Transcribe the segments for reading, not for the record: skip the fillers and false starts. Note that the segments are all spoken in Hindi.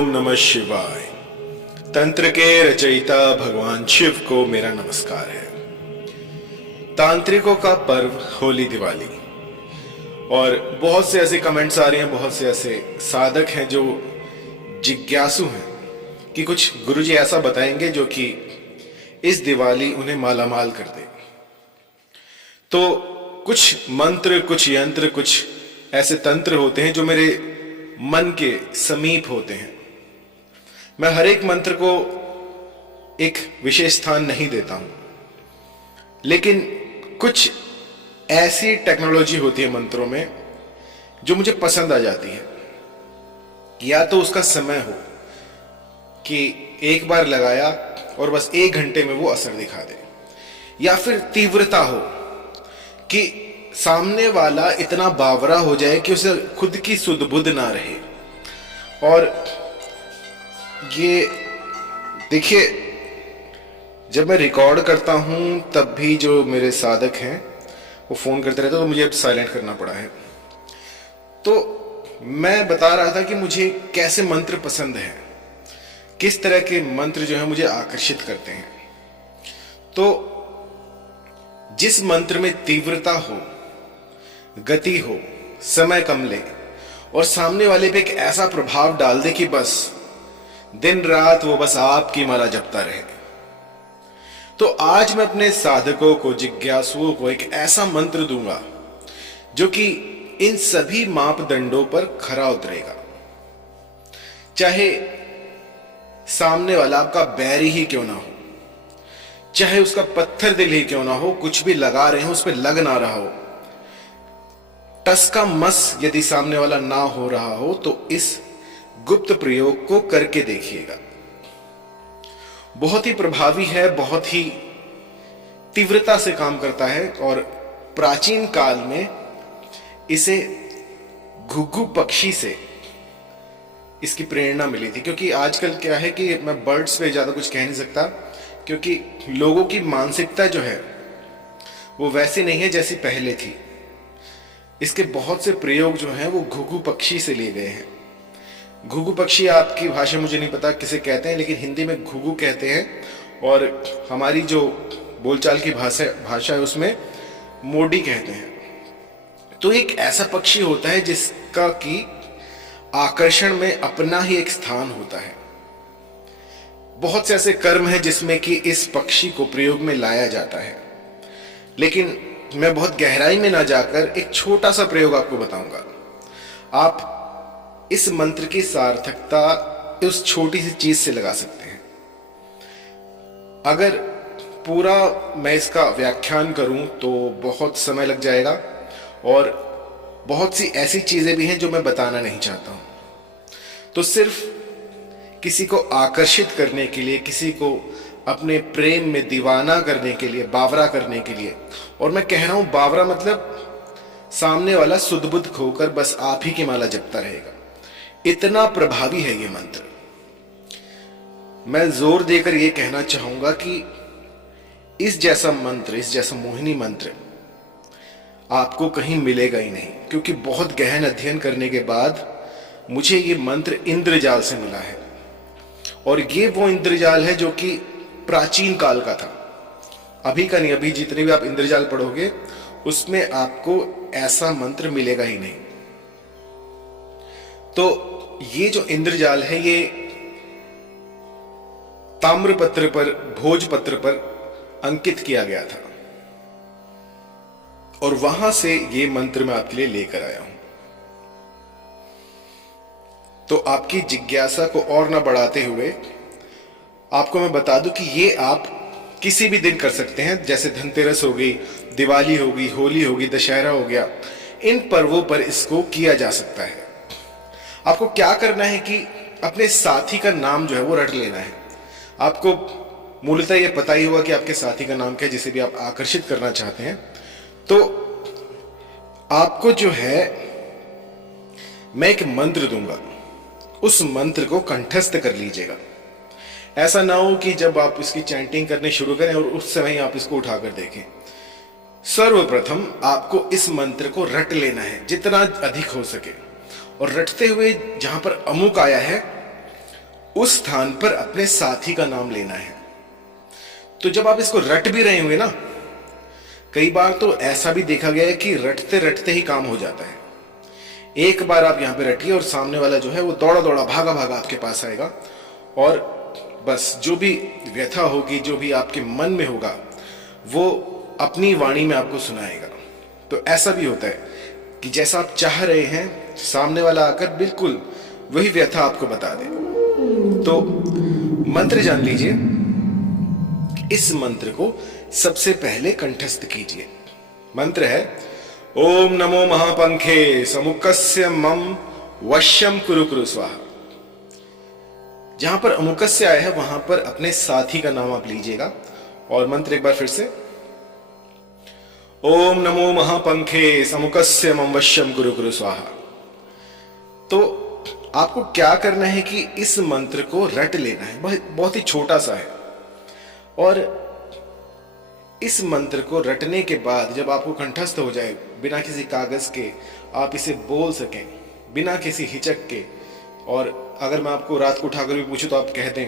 ओम नमः शिवाय। तंत्र के रचयिता भगवान शिव को मेरा नमस्कार है। तांत्रिकों का पर्व होली दिवाली, और बहुत से ऐसे कमेंट्स आ रहे हैं, बहुत से ऐसे साधक हैं जो जिज्ञासु हैं कि कुछ गुरुजी ऐसा बताएंगे जो कि इस दिवाली उन्हें मालामाल कर दे। तो कुछ मंत्र, कुछ यंत्र, कुछ ऐसे तंत्र होते हैं जो मेरे मन के समीप होते हैं। मैं हर एक मंत्र को एक विशेष स्थान नहीं देता हूं, लेकिन कुछ ऐसी टेक्नोलॉजी होती है मंत्रों में जो मुझे पसंद आ जाती है। या तो उसका समय हो कि एक बार लगाया और बस 1 घंटे में वो असर दिखा दे, या फिर तीव्रता हो कि सामने वाला इतना बावरा हो जाए कि उसे खुद की सुध बुध ना रहे। और ये देखिए, जब मैं रिकॉर्ड करता हूं तब भी जो मेरे साधक हैं वो फोन करते रहते हैं, तो मुझे अब साइलेंट करना पड़ा है। तो मैं बता रहा था कि मुझे कैसे मंत्र पसंद है, किस तरह के मंत्र जो है मुझे आकर्षित करते हैं। तो जिस मंत्र में तीव्रता हो, गति हो, समय कम ले और सामने वाले पे एक ऐसा प्रभाव डाल दे कि बस दिन रात वो बस आपकी माला जपता रहे, तो आज मैं अपने साधकों को, जिज्ञासुओं को एक ऐसा मंत्र दूंगा जो कि इन सभी मापदंडों पर खरा उतरेगा। चाहे सामने वाला आपका बैरी ही क्यों ना हो, चाहे उसका पत्थर दिल ही क्यों ना हो, कुछ भी लगा रहे हो उस पर लग ना रहा हो, टस का मस यदि सामने वाला ना हो रहा हो, तो इस गुप्त प्रयोग को करके देखिएगा। बहुत ही प्रभावी है, बहुत ही तीव्रता से काम करता है। और प्राचीन काल में इसे घुघु पक्षी से इसकी प्रेरणा मिली थी, क्योंकि आजकल क्या है कि मैं बर्ड्स पे ज्यादा कुछ कह नहीं सकता, क्योंकि लोगों की मानसिकता जो है वो वैसी नहीं है जैसी पहले थी। इसके बहुत से प्रयोग जो हैं वो घुघु पक्षी से लिए गए हैं। घुघु पक्षी आपकी भाषा मुझे नहीं पता किसे कहते हैं, लेकिन हिंदी में घुघु कहते हैं, और हमारी जो बोलचाल की भाषा है उसमें मोडी कहते हैं। तो एक ऐसा पक्षी होता है जिसका कि आकर्षण में अपना ही एक स्थान होता है। बहुत से ऐसे कर्म है जिसमें कि इस पक्षी को प्रयोग में लाया जाता है, लेकिन मैं बहुत गहराई में ना जाकर एक छोटा सा प्रयोग आपको बताऊंगा। आप इस मंत्र की सार्थकता उस छोटी सी चीज से लगा सकते हैं। अगर पूरा मैं इसका व्याख्यान करूं तो बहुत समय लग जाएगा, और बहुत सी ऐसी चीजें भी हैं जो मैं बताना नहीं चाहता हूं। तो सिर्फ किसी को आकर्षित करने के लिए, किसी को अपने प्रेम में दीवाना करने के लिए, बावरा करने के लिए, और मैं कह रहा हूं बावरा मतलब सामने वाला सुध-बुध खोकर बस आप ही की माला जपता रहेगा, इतना प्रभावी है ये मंत्र। मैं जोर देकर यह कहना चाहूंगा कि इस जैसा मंत्र, इस जैसा मोहिनी मंत्र आपको कहीं मिलेगा ही नहीं, क्योंकि बहुत गहन अध्ययन करने के बाद मुझे ये मंत्र इंद्रजाल से मिला है। और ये वो इंद्रजाल है जो कि प्राचीन काल का था, अभी का नहीं। अभी जितने भी आप इंद्रजाल पढ़ोगे उसमें आपको ऐसा मंत्र मिलेगा ही नहीं। तो ये जो इंद्रजाल है ये ताम्रपत्र पर, भोजपत्र पर अंकित किया गया था, और वहां से ये मंत्र मैं आपके लिए लेकर आया हूं। तो आपकी जिज्ञासा को और ना बढ़ाते हुए आपको मैं बता दूं कि ये आप किसी भी दिन कर सकते हैं। जैसे धनतेरस हो गई, दिवाली हो गई, होली हो गई, दशहरा हो गया, इन पर्वों पर इसको किया जा सकता है। आपको क्या करना है कि अपने साथी का नाम जो है वो रट लेना है। आपको मूलतः ये पता ही होगा कि आपके साथी का नाम क्या है, जिसे भी आप आकर्षित करना चाहते हैं। तो आपको जो है मैं एक मंत्र दूंगा, उस मंत्र को कंठस्थ कर लीजिएगा। ऐसा ना हो कि जब आप इसकी चैंटिंग करने शुरू करें और उस समय आप इसको उठाकर देखें। सर्वप्रथम आपको इस मंत्र को रट लेना है जितना अधिक हो सके, और रटते हुए जहां पर अमुक आया है उस स्थान पर अपने साथी का नाम लेना है। तो जब आप इसको रट भी रहे होंगे ना, कई बार तो ऐसा भी देखा गया है कि रटते रटते ही काम हो जाता है। एक बार आप यहां पे रटिए और सामने वाला जो है वो दौड़ा दौड़ा भागा भागा आपके पास आएगा और बस जो भी व्यथा होगी, जो भी आपके मन में होगा, वो अपनी वाणी में आपको सुनाएगा। तो ऐसा भी होता है कि जैसा आप चाह रहे हैं, सामने वाला आकर बिल्कुल वही व्यथा आपको बता दे। तो मंत्र जान लीजिए। इस मंत्र को सबसे पहले कंठस्थ कीजिए। मंत्र है ओम नमो महापंखे समुकस्य मम वश्यम कुरु कुरु स्वाहा। जहां पर अमुकस्य आया है वहां पर अपने साथी का नाम आप लीजिएगा। और मंत्र एक बार फिर से, ओम नमो महापंखे समुकस्य मम वश्यम कुरु कुरु स्वाहा। तो आपको क्या करना है कि इस मंत्र को रट लेना है। बहुत ही छोटा सा है। और इस मंत्र को रटने के बाद जब आपको कंठस्थ हो जाए, बिना किसी कागज के आप इसे बोल सकें, बिना किसी हिचक के, और अगर मैं आपको रात को उठाकर भी पूछूं तो आप कह दें,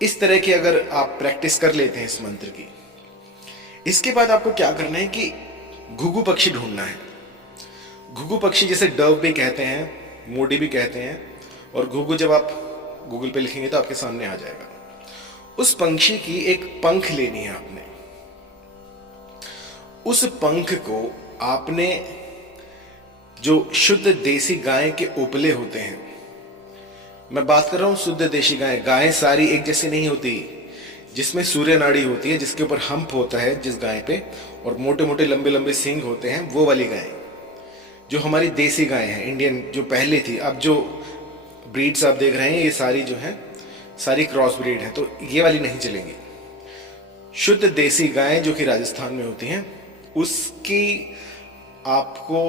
इस तरह की अगर आप प्रैक्टिस कर लेते हैं इस मंत्र की, इसके बाद आपको क्या करना है कि घुघु पक्षी ढूंढना है। घुघु पक्षी जैसे डव भी कहते हैं, मोडी भी कहते हैं, और घुघु जब आप गूगल पे लिखेंगे तो आपके सामने आ जाएगा। उस पंक्षी की एक पंख लेनी है आपने। उस पंख को आपने, जो शुद्ध देसी गाय के उपले होते हैं, मैं बात कर रहा हूं शुद्ध देसी गाय। गायें सारी एक जैसी नहीं होती, जिसमें सूर्य नाड़ी होती है, जिसके ऊपर हम्प होता है जिस गाय पे, और मोटे मोटे लंबे लंबे सींग होते हैं, वो वाली गाय जो हमारी देसी गाय है, इंडियन जो पहले थी। अब जो ब्रीड्स आप देख रहे हैं ये सारी जो है सारी क्रॉस ब्रीड है, तो ये वाली नहीं चलेंगी। शुद्ध देसी गाय जो कि राजस्थान में होती हैं, उसकी आपको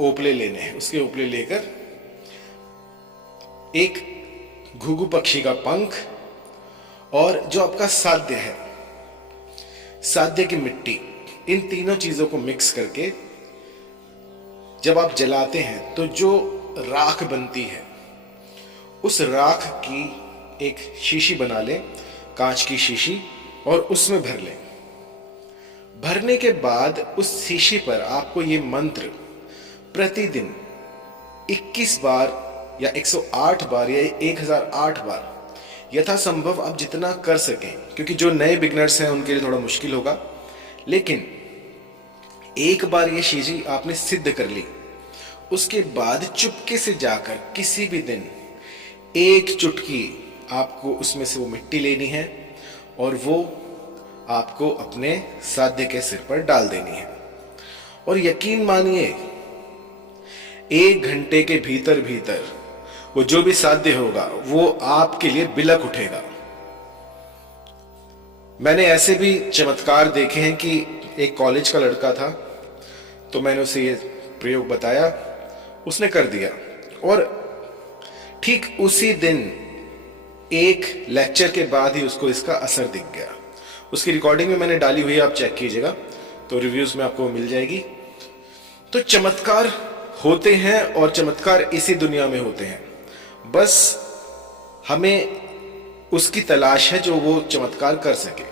ओपले लेने हैं। उसके ओपले लेकर एक घुघु पक्षी का पंख और जो आपका साध्य है, साध्य की मिट्टी, इन तीनों चीजों को मिक्स करके जब आप जलाते हैं तो जो राख बनती है, उस राख की एक शीशी बना लें, कांच की शीशी, और उसमें भर लें। भरने के बाद उस शीशी पर आपको ये मंत्र प्रतिदिन 21 बार या 108 बार या 1008 बार यथासंभव आप जितना कर सकें, क्योंकि जो नए बिगनर्स हैं उनके लिए थोड़ा मुश्किल होगा, लेकिन एक बार ये शीशी आपने सिद्ध कर ली, उसके बाद चुपके से जाकर किसी भी दिन एक चुटकी आपको उसमें से वो मिट्टी लेनी है और वो आपको अपने साध्य के सिर पर डाल देनी है। और यकीन मानिए 1 घंटे के भीतर भीतर वो जो भी साध्य होगा वो आपके लिए बिलक उठेगा। मैंने ऐसे भी चमत्कार देखे हैं कि एक कॉलेज का लड़का था, तो मैंने उसे ये प्रयोग बताया, उसने कर दिया, और ठीक उसी दिन एक लेक्चर के बाद ही उसको इसका असर दिख गया। उसकी रिकॉर्डिंग में मैंने डाली हुई है, आप चेक कीजिएगा, तो रिव्यूज में आपको मिल जाएगी। तो चमत्कार होते हैं और चमत्कार इसी दुनिया में होते हैं, बस हमें उसकी तलाश है जो वो चमत्कार कर सके,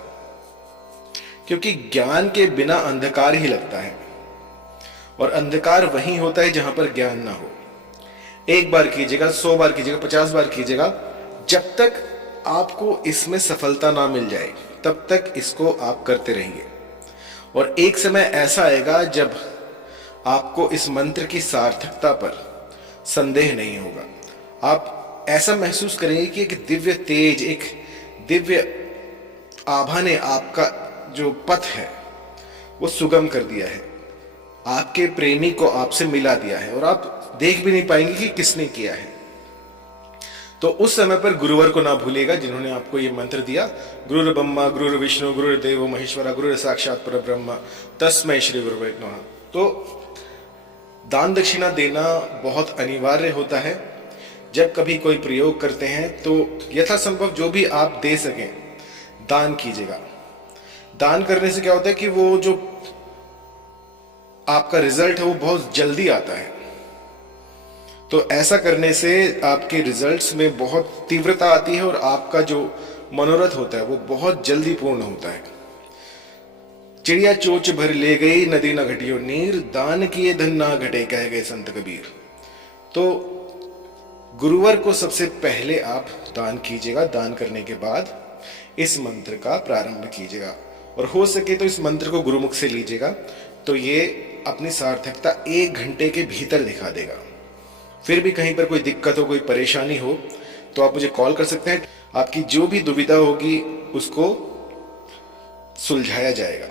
क्योंकि ज्ञान के बिना अंधकार ही लगता है, और अंधकार वहीं होता है जहां पर ज्ञान ना हो। 1 बार कीजिएगा, 100 बार कीजिएगा, 50 बार कीजिएगा, जब तक आपको इसमें सफलता ना मिल जाए तब तक इसको आप करते रहिए। और एक समय ऐसा आएगा जब आपको इस मंत्र की सार्थकता पर संदेह नहीं होगा। आप ऐसा महसूस करेंगे कि एक दिव्य तेज, एक दिव्य आभा ने आपका जो पथ है वो सुगम कर दिया है, आपके प्रेमी को आपसे मिला दिया है, और आप देख भी नहीं पाएंगे कि किसने किया है। तो उस समय पर गुरुवर को ना भूलिएगा जिन्होंने आपको ये मंत्र दिया, गुरुर ब्रह्मा गुरुर विष्णु गुरुर्देव महेश्वरा गुरुर साक्षात परब्रह्म तस्मै श्री गुरुवे नमः। तो दान दक्षिणा देना बहुत अनिवार्य होता है। जब कभी कोई प्रयोग करते हैं तो यथासंभव जो भी आप दे सकें दान कीजिएगा। दान करने से क्या होता है कि वो जो आपका रिजल्ट है वो बहुत जल्दी आता है। तो ऐसा करने से आपके रिजल्ट्स में बहुत तीव्रता आती है और आपका जो मनोरथ होता है वो बहुत जल्दी पूर्ण होता है। चिड़िया चोच भर ले गई, नदी न घटियो नीर, दान किए धन ना घटे, कह गए संत कबीर। तो गुरुवार को सबसे पहले आप दान कीजिएगा। दान करने के बाद इस मंत्र का प्रारंभ कीजिएगा और हो सके तो इस मंत्र को गुरुमुख से लीजिएगा, तो ये अपनी सार्थकता 1 घंटे के भीतर दिखा देगा। फिर भी कहीं पर कोई दिक्कत हो, कोई परेशानी हो, तो आप मुझे कॉल कर सकते हैं। आपकी जो भी दुविधा होगी उसको सुलझाया जाएगा।